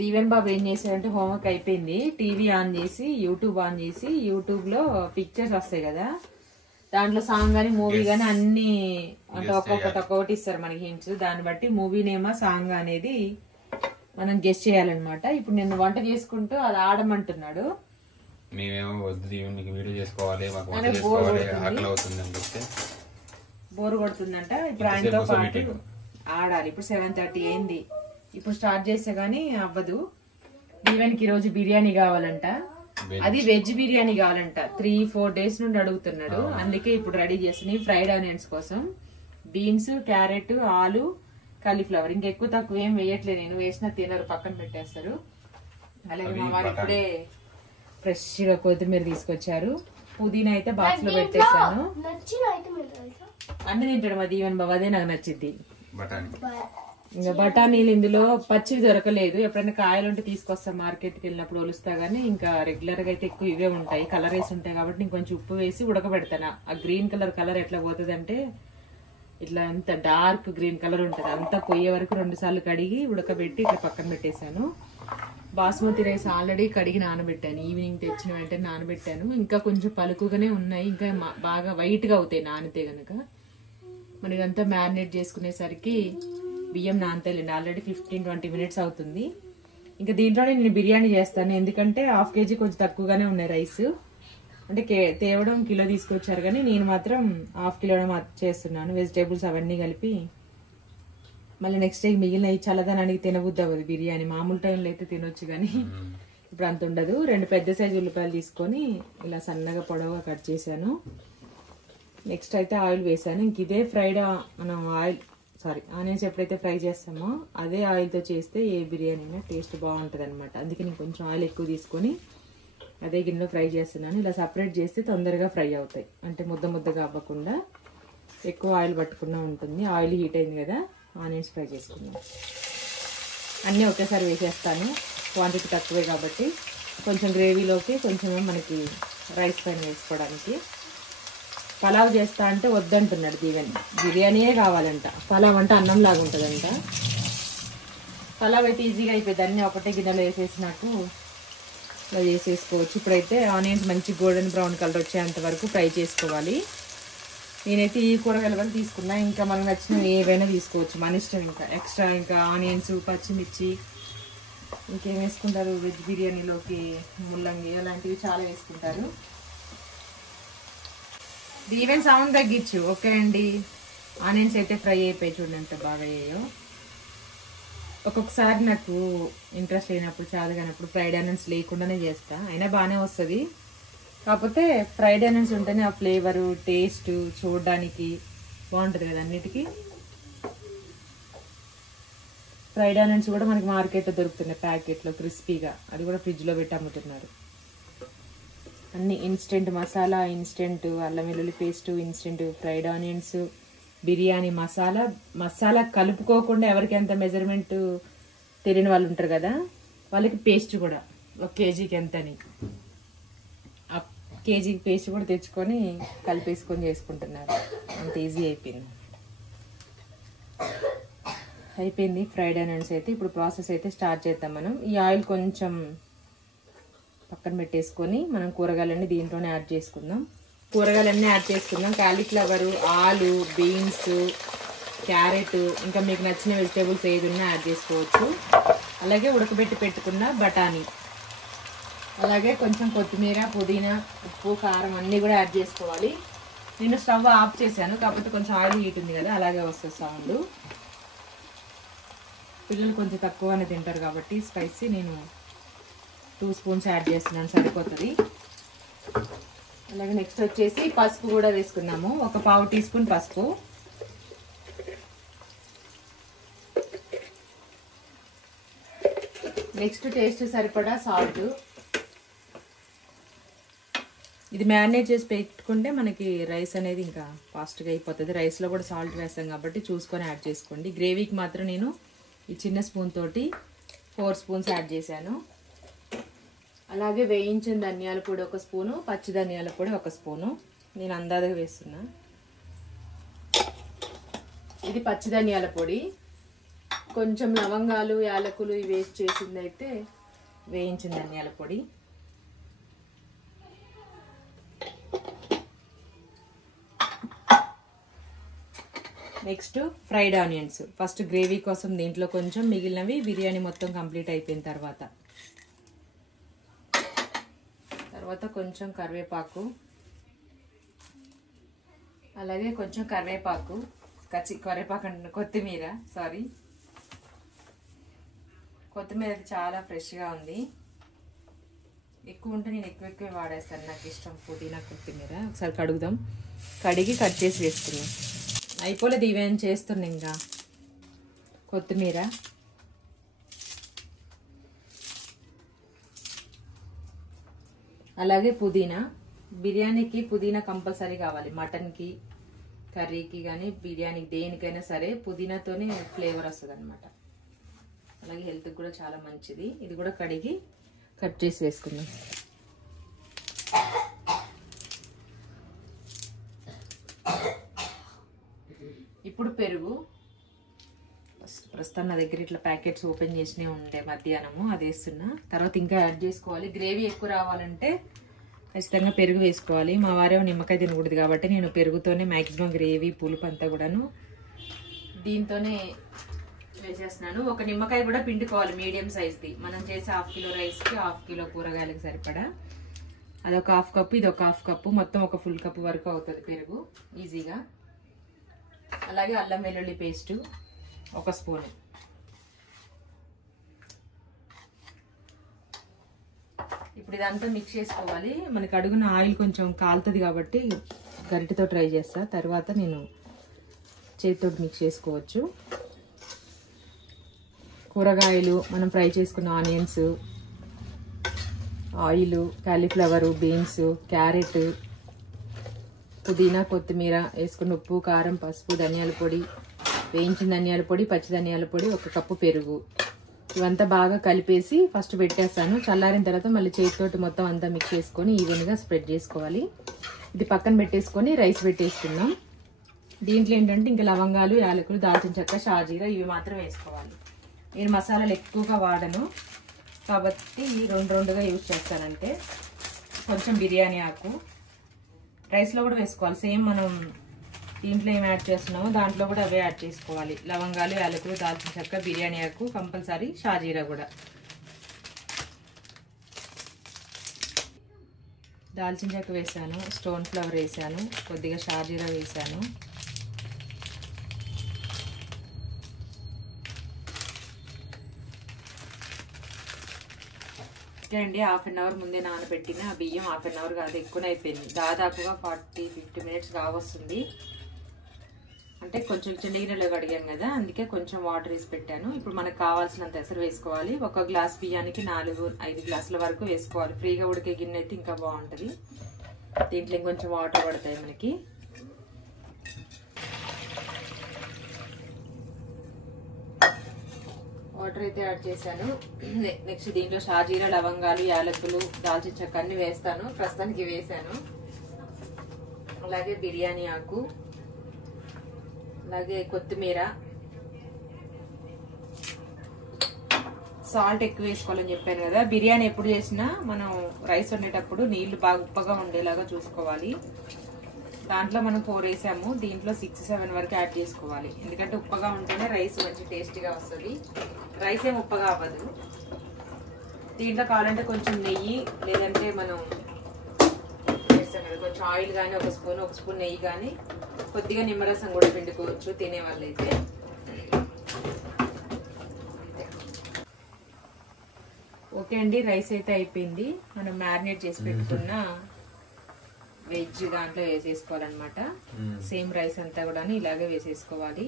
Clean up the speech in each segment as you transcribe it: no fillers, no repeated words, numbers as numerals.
దీవెన్ బాబు ఏం చేశాడంటే హోంవర్క్ అయిపోయింది, టీవీ ఆన్ చేసి యూట్యూబ్ ఆన్ చేసి యూట్యూబ్ లో పిక్చర్స్ వస్తాయి కదా, దాంట్లో సాంగ్ గానీ మూవీ గానీ అన్ని అంటే ఒక్కొక్కటి ఇస్తారు మనకి హింట్స్. దాన్ని బట్టి మూవీ నేమా సాంగ్ అనేది మనం గెస్ చేయాలన్నమాట. ఇప్పుడు నేను వంట చేసుకుంటూ అది ఆడమంటున్నాడు. మేమేమో వద్దు వీడియో చేసుకోవాలి, బోర్ కొడుతుందంట. ఇప్పుడు ఆయనతో పాటు ఆడాలి. ఇప్పుడు 7:30 అయింది. ఇప్పుడు స్టార్ట్ చేస్తే గానీ అవ్వదు. దీవెన్కి ఈరోజు బిర్యానీ కావాలంట, అది వెజ్ బిర్యానీ కావాలంట. 3-4 డేస్ నుండి అడుగుతున్నాడు. అందుకే ఇప్పుడు రెడీ చేస్తున్నాయి ఫ్రైడ్ ఆనియన్స్ కోసం. బీన్స్, క్యారెట్, ఆలు, కాలీఫ్లవర్. ఇంకెక్కువ తక్కువ ఏం వేయట్లేదు, నేను వేసినా తినరు, పక్కన పెట్టేస్తారు. అలాగే మా వారు ఇప్పుడే ఫ్రెష్ గా కొత్తిమీర తీసుకొచ్చారు. పుదీనా అయితే బాక్స్ లో పెట్టేశాను. అన్ని తింటాడు మా దీవెన్ బాబు, అదే నాకు నచ్చింది. ఇంకా బఠానీలు ఇందులో పచ్చివి దొరకలేదు. ఎప్పుడైనా కాయలు ఉంటే తీసుకొస్తాం మార్కెట్కి వెళ్ళినప్పుడు, ఒలుస్తా గానీ ఇంకా రెగ్యులర్ గా అయితే ఎక్కువ ఇవే ఉంటాయి. కలర్ వేసి ఉంటాయి కాబట్టి నేను కొంచెం ఉప్పు వేసి ఉడకబెడతాను. ఆ గ్రీన్ కలర్ ఎట్లా పోతుంది అంటే ఇట్లా అంత డార్క్ గ్రీన్ కలర్ ఉంటది. అంతా పోయే వరకు 2 సార్లు కడిగి ఉడకబెట్టి ఇట్లా పక్కన పెట్టేశాను. బాస్మతి రైస్ ఆల్రెడీ కడిగి నానబెట్టాను. ఈవినింగ్ తెచ్చిన వెంటనే నానబెట్టాను. ఇంకా కొంచెం పలుకుగానే ఉన్నాయి, ఇంకా బాగా వైట్ గా అవుతాయి నానితే గనక. మరి ఇదంతా మ్యారినేట్ చేసుకునేసరికి బియ్యం నానతాయిలేండి. ఆల్రెడీ 15-20 మినిట్స్ అవుతుంది. ఇంకా దీంట్లోనే నేను బిర్యానీ చేస్తాను, ఎందుకంటే 1/2 kg కొంచెం తక్కువగానే ఉన్నాయి రైస్. అంటే తేవడం కిలో తీసుకొచ్చారు కానీ నేను మాత్రం 1/2 కిలో చేస్తున్నాను. వెజిటేబుల్స్ అవన్నీ కలిపి మళ్ళీ నెక్స్ట్ డే మిగిలిన చల్లదనానికి తినబుద్ది అవ్వదు బిర్యానీ. మామూలు టైంలో అయితే తినొచ్చు కానీ ఇప్పుడు అంత ఉండదు. 2 పెద్ద సైజు ఉల్లిపాయలు తీసుకొని ఇలా సన్నగా పొడవుగా కట్ చేశాను. నెక్స్ట్ అయితే ఆయిల్ వేసాను. ఇంక ఇదే ఫ్రైడ్ మనం ఆనియన్స్ ఎప్పుడైతే ఫ్రై చేస్తామో అదే ఆయిల్తో చేస్తే ఏ బిర్యానీ అయినా టేస్ట్ బాగుంటుంది అనమాట. అందుకే నేను కొంచెం ఆయిల్ ఎక్కువ తీసుకొని అదే గిన్నెలో ఫ్రై చేస్తున్నాను. ఇలా సపరేట్ చేస్తే తొందరగా ఫ్రై అవుతాయి, అంటే ముద్దగా అవ్వకుండా ఎక్కువ ఆయిల్ పట్టకుండా ఉంటుంది. ఆయిల్ హీట్ అయింది కదా, ఆనియన్స్ ఫ్రై చేసుకున్నాను. అన్నీ ఒకేసారి వేసేస్తాను, క్వాంటిటీ తక్కువే కాబట్టి. కొంచెం గ్రేవీలోకి కొంచెం మనకి రైస్ పైన వేసుకోవడానికి. పలావ్ చేస్తా అంటే వద్దంటున్నాడు దీవెన్, బిర్యానీయే కావాలంట. పలావ్ అంటే అన్నం లాగా ఉంటుందంట. పలావ్ అయితే ఈజీగా అయిపోయింది, అన్నీ ఒకటే గిన్నెలో వేసేసి నాకు ఇలా చేసేసుకోవచ్చు. ఇప్పుడైతే ఆనియన్స్ మంచి గోల్డెన్ బ్రౌన్ కలర్ వచ్చేంత వరకు ఫ్రై చేసుకోవాలి. నేనైతే ఈ కూరగాయల వరకు తీసుకున్నా, ఇంకా మనకు నచ్చినవి ఏవైనా తీసుకోవచ్చు, మన ఇష్టం. ఇంకా ఎక్స్ట్రా ఇంకా ఆనియన్స్, పచ్చిమిర్చి, ఇంకేం వేసుకుంటారు వెజ్ బిర్యానీలోకి, ముల్లంగి అలాంటివి చాలా వేసుకుంటారు. ఈవెన్ సౌండ్ తగ్గించు. ఓకే అండి. ఆనియన్స్ అయితే ఫ్రై అయిపోయి చూడండి ఎంత బాగా అయ్యాయో. ఒక్కొక్కసారి నాకు ఇంట్రెస్ట్ అయినప్పుడు, చాదగానప్పుడు ఫ్రైడ్ ఆనియన్స్ లేకుండానే చేస్తా, అయినా బాగానే వస్తుంది. కాకపోతే ఫ్రైడ్ ఆనియన్స్ ఉంటేనే ఆ ఫ్లేవరు, టేస్ట్ చూడడానికి బాగుంటుంది కదా అన్నిటికీ. ఫ్రైడ్ ఆనియన్స్ కూడా మనకి మార్కెట్లో దొరుకుతున్నాయి ప్యాకెట్లో క్రిస్పీగా, అది కూడా ఫ్రిడ్జ్లో పెట్టి అమ్ముతున్నారు. అన్ని ఇన్స్టెంట్ మసాలా, ఇన్స్టెంట్ అల్లం వెల్లుల్లి paste, instant fried onions, biryani masala కలుపుకోకుండా ఎవరికి ఎంత మెజర్మెంట్ తెలియని వాళ్ళు ఉంటారు కదా, వాళ్ళకి పేస్ట్ కూడా 1 kgకి ఎంతని ఆ కేజీకి పేస్ట్ కూడా తెచ్చుకొని కలిపేసుకొని చేసుకుంటున్నారు. అంత ఈజీ అయిపోయింది ఫ్రైడ్ ఆనియన్స్ అయితే. ఇప్పుడు ప్రాసెస్ అయితే స్టార్ట్ చేద్దాం మనం. ఈ ఆయిల్ కొంచెం పక్కన పెట్టేసుకొని మనం కూరగాయలన్నీ దీంట్లోనే యాడ్ చేసుకుందాం. కాలీఫ్లవరు, ఆలు, బీన్స్, క్యారెట్, ఇంకా మీకు నచ్చిన వెజిటేబుల్స్ ఏది ఉన్నా యాడ్ చేసుకోవచ్చు. అలాగే ఉడకబెట్టి పెట్టుకున్న బఠానీ, అలాగే కొంచెం కొత్తిమీర, పుదీనా, ఉప్పు, కారం అన్నీ కూడా యాడ్ చేసుకోవాలి. నేను స్టవ్ ఆఫ్ చేశాను, కాకపోతే కొంచెం ఆయిల్ హీట్ ఉంది కదా, అలాగే వస్తుంది సౌండ్. పిల్లలు కొంచెం తక్కువనే తింటారు కాబట్టి స్పైసీ నేను 2 స్పూన్స్ యాడ్ చేస్తున్నాను, సరిపోతుంది. అలాగే నెక్స్ట్ వచ్చేసి పసుపు కూడా వేసుకున్నాము, ఒక 1/2 టీ స్పూన్ పసుపు. నెక్స్ట్ టేస్ట్ సరిపడా సాల్ట్. ఇది మ్యారినేట్ చేసి పెట్టుకుంటే మనకి రైస్ అనేది ఇంకా ఫాస్ట్గా అయిపోతుంది. రైస్లో కూడా సాల్ట్ వేస్తాం కాబట్టి చూసుకొని యాడ్ చేసుకోండి. గ్రేవీకి మాత్రం నేను ఈ చిన్న స్పూన్ తోటి 4 స్పూన్స్ యాడ్ చేశాను. అలాగే వేయించిన ధనియాల పొడి 1 స్పూను, పచ్చి ధనియాల పొడి 1 స్పూను. నేను అందాజగా వేస్తున్నా. ఇది పచ్చి ధనియాల పొడి. కొంచెం లవంగాలు యాలకులు ఇవి వేస్ట్ చేసింది అయితే వేయించిన ధనియాల పొడి, next fried onions. First gravy కోసం దీంట్లో కొంచెం, మిగిలినవి బిర్యానీ మొత్తం కంప్లీట్ అయిపోయిన తర్వాత కొంచెం కరివేపాకు, అలాగే కొంచెం కరివేపాకు అంటే కొత్తిమీర, సారీ కొత్తిమీర చాలా ఫ్రెష్గా ఉంది. ఎక్కువ ఉంటే నేను ఎక్కువ వాడేస్తాను, నాకు ఇష్టం పుదీనా కొత్తిమీర. ఒకసారి కడుగుదాం, కడిగి కట్ చేసి వేసుకుందాం. అయిపోలేదు, ఇవేం చేస్తున్నాం. ఇంకా కొత్తిమీర, అలాగే పుదీనా. బిర్యానీకి పుదీనా కంపల్సరీ కావాలి, మటన్కి, కర్రీకి కానీ బిర్యానీకి దేనికైనా సరే పుదీనాతోనే ఫ్లేవర్ వస్తుంది అనమాట. అలాగే హెల్త్కి కూడా చాలా మంచిది. ఇది కూడా కడిగి కట్ చేసి వేసుకుందాం. ఇప్పుడు పెరుగు. ప్రస్తుతం నా దగ్గర ఇట్లా ప్యాకెట్స్ ఓపెన్ చేసినే ఉండే మధ్యాహ్నము, అది వేస్తున్నా. తర్వాత ఇంకా యాడ్ చేసుకోవాలి. గ్రేవీ ఎక్కువ రావాలంటే ఖచ్చితంగా పెరుగు వేసుకోవాలి. మా వారేమో నిమ్మకాయ తినకూడదు కాబట్టి నేను పెరుగుతోనే మ్యాక్సిమం గ్రేవీ పులుపు అంతా కూడాను దీంతోనే వేసేస్తున్నాను. ఒక నిమ్మకాయ కూడా పిండుకోవాలి, మీడియం సైజ్ది. మనం చేసే 1/2 కిలో రైస్కి 1/2 కిలో కూరగాయలకు సరిపడా. అదొక 1/2 కప్పు, ఇది ఒక 1/2 కప్పు, మొత్తం ఒక ఫుల్ కప్పు వరకు అవుతుంది పెరుగు ఈజీగా. అలాగే అల్లం వెల్లుల్లి పేస్టు 1 స్పూన్. ఇప్పుడు ఇదంతా మిక్స్ చేసుకోవాలి. మనకి అడుగున ఆయిల్ కొంచెం కాలుతుంది కాబట్టి గరిటెతో ట్రై చేస్తా, తర్వాత నేను చేతితో మిక్స్ చేసుకోవచ్చు. కూరగాయలు, మనం ఫ్రై చేసుకున్న onions, oil, cauliflower, beans, carrot, పుదీనా కొత్తిమీర వేసుకున్న ఉప్పు, కారం, పసుపు, ధనియాల పొడి, వేయించిన ధనియాల పొడి, పచ్చి ధనియాల పొడి, 1 కప్పు పెరుగు, ఇవంతా బాగా కలిపేసి ఫస్ట్ పెట్టేస్తాను. చల్లారిన తర్వాత మళ్ళీ చేతితోటి మొత్తం అంతా మిక్స్ చేసుకొని ఈవెన్గా స్ప్రెడ్ చేసుకోవాలి. ఇది పక్కన పెట్టేసుకొని రైస్ పెట్టేసుకుందాం. దీంట్లో ఏంటంటే ఇంకా లవంగాలు, యాలకులు, దాల్చిన చెక్క, షాజీరా ఇవి మాత్రం వేసుకోవాలి. నేను మసాలాలు ఎక్కువగా వాడను కాబట్టి 2 యూజ్ చేస్తానంటే. కొంచెం బిర్యానీ ఆకు రైస్లో కూడా వేసుకోవాలి. సేమ్ మనం దీంట్లో ఏం యాడ్ చేస్తున్నామో దాంట్లో కూడా అవే యాడ్ చేసుకోవాలి. లవంగాలు, యాలకులు, దాల్చిన చెక్క, బిర్యానీ ఆకు కంపల్సరీ, షాజీరా కూడా. దాల్చిన చెక్క వేసాను, స్టోన్ ఫ్లవర్ వేసాను, కొద్దిగా షాజీరా వేసాను. అండి 1/2 అవర్ ముందే నానబెట్టిన బియ్యం, 1/2 అవర్ కాదు ఎక్కువనే అయిపోయింది, దాదాపుగా 40-50 మినిట్స్ కావస్తుంది. అంటే కొంచెం చిన్నగిన్నెలో కడిగాం కదా, అందుకే కొంచెం వాటర్ వేసి పెట్టాను. ఇప్పుడు మనకు కావాల్సినంత ఎసరు వేసుకోవాలి. 1 గ్లాస్ బియ్యానికి 4-5 గ్లాసుల వరకు వేసుకోవాలి. ఫ్రీగా ఉడికే గిన్నె అయితే ఇంకా బాగుంటుంది. దీంట్లో ఇంకొంచెం వాటర్ పడతాయి మనకి. వాటర్ అయితే యాడ్ చేశాను. నెక్స్ట్ దీంట్లో షాజీరా, లవంగాలు, యాలకులు, దాల్చిన చెక్క అన్ని వేస్తాను. ప్రస్తుతానికి వేసాను. అలాగే బిర్యానీ ఆకు, అలాగే కొత్తిమీర. సాల్ట్ ఎక్కువ వేసుకోవాలని చెప్పాను కదా. బిర్యానీ ఎప్పుడు చేసినా మనం రైస్ వండేటప్పుడు నీళ్లు బాగా ఉప్పగా ఉండేలాగా చూసుకోవాలి. దాంట్లో మనం 4 వేసాము, దీంట్లో 6-7 వరకు యాడ్ చేసుకోవాలి. ఎందుకంటే ఉప్పగా ఉంటేనే రైస్ మంచి టేస్టీగా వస్తుంది. రైస్ ఏం ఉప్పగా అవ్వదు. దీంట్లో కావాలంటే కొంచెం నెయ్యి, లేదంటే మనం వేస్తాం కదా కొంచెం ఆయిల్ కానీ 1 స్పూన్ నెయ్యి కానీ, కొద్దిగా నిమ్మరసం కూడా పిండుకోవచ్చు తినే వాళ్ళైతే. ఓకే అండి, రైస్ అయితే అయిపోయింది. మనం మ్యారినేట్ చేసి పెట్టుకున్న వెజ్ దాంట్లో వేసేసుకోవాలన్నమాట. సేమ్ రైస్ అంతా కూడా ఇలాగే వేసేసుకోవాలి.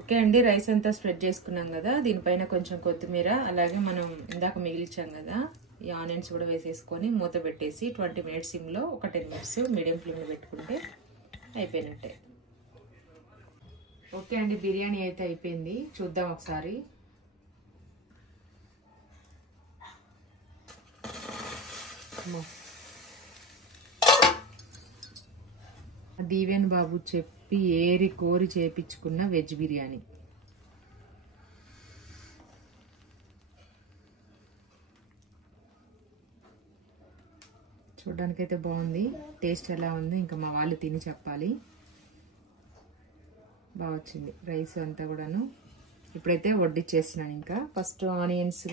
ఓకే అండి, రైస్ అంతా స్ప్రెడ్ చేసుకున్నాం కదా. దీనిపైన కొంచెం కొత్తిమీర, అలాగే మనం ఇందాక మిగిల్చాం కదా ఈ ఆనియన్స్ కూడా వేసేసుకొని మూత పెట్టేసి 20 మినిట్స్ సిమ్లో, ఒక 10 మినిట్స్ మీడియం ఫ్లేమ్లో పెట్టుకుంటే అయిపోయినట్టే. ఓకే అండి, బిర్యానీ అయితే అయిపోయింది. చూద్దాం ఒకసారి. దీవెన్ బాబు చెప్పి ఏరి కోరి చేపించుకున్న వెజ్ బిర్యానీ. చూడడానికైతే బాగుంది. టేస్ట్ ఎలా ఉంది ఇంకా మా వాళ్ళు తిని చెప్పాలి. బాగా వచ్చింది రైస్ అంతా కూడాను. ఇప్పుడైతే వడ్డిచ్చేసినాను. ఇంకా ఫస్ట్ ఆనియన్స్,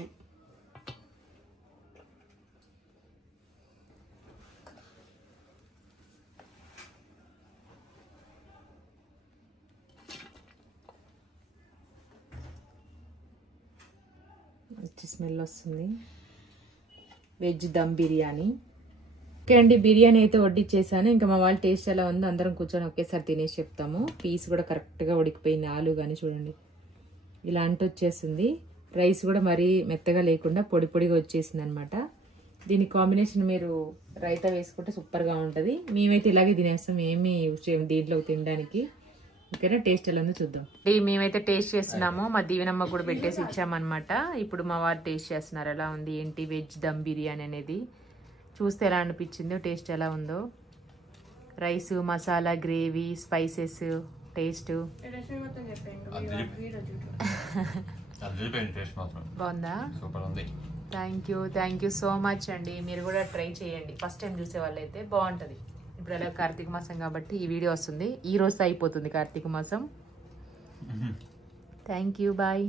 మంచి స్మెల్ వస్తుంది. వెజ్ దమ్ బిర్యానీ. ఓకే అండి, బిర్యానీ అయితే వడ్డిచ్చేసాను. ఇంకా మా వాళ్ళు టేస్ట్ ఎలా ఉందో అందరం కూర్చొని ఒకేసారి తినేసి చెప్తాము. పీస్ కూడా కరెక్ట్గా ఉడికిపోయింది. ఆలు కానీ చూడండి ఇలా అంటూ వచ్చేసింది. రైస్ కూడా మరీ మెత్తగా లేకుండా పొడి పొడిగా వచ్చేసింది అనమాట. దీని కాంబినేషన్ మీరు రైతా వేసుకుంటే సూపర్గా ఉంటుంది. మేమైతే ఇలాగే తినేస్తాం, ఏమీ యూజ్ చేయం దీంట్లో తినడానికి. ఓకేనా, టేస్ట్ ఎలా ఉందో చూద్దాం. మేమైతే టేస్ట్ చేస్తున్నాము. మా దీవెనమ్మ కూడా పెట్టేసి ఇచ్చామన్నమాట. ఇప్పుడు మా వారు టేస్ట్ చేస్తున్నారు ఎలా ఉంది ఏంటి వెజ్ దమ్ బిర్యానీ అనేది. చూస్తే ఎలా అనిపించిందో, టేస్ట్ ఎలా ఉందో. Rice, masala, gravy, spices, taste బాగుందా? థ్యాంక్ యూ సో మచ్ అండి. మీరు కూడా ట్రై చేయండి. ఫస్ట్ టైం చూసే వాళ్ళైతే బాగుంటుంది. ఇప్పుడు ఎలా కార్తీక మాసం కాబట్టి ఈ వీడియో వస్తుంది. ఈ రోజుతో అయిపోతుంది కార్తీక మాసం. Thank you, bye.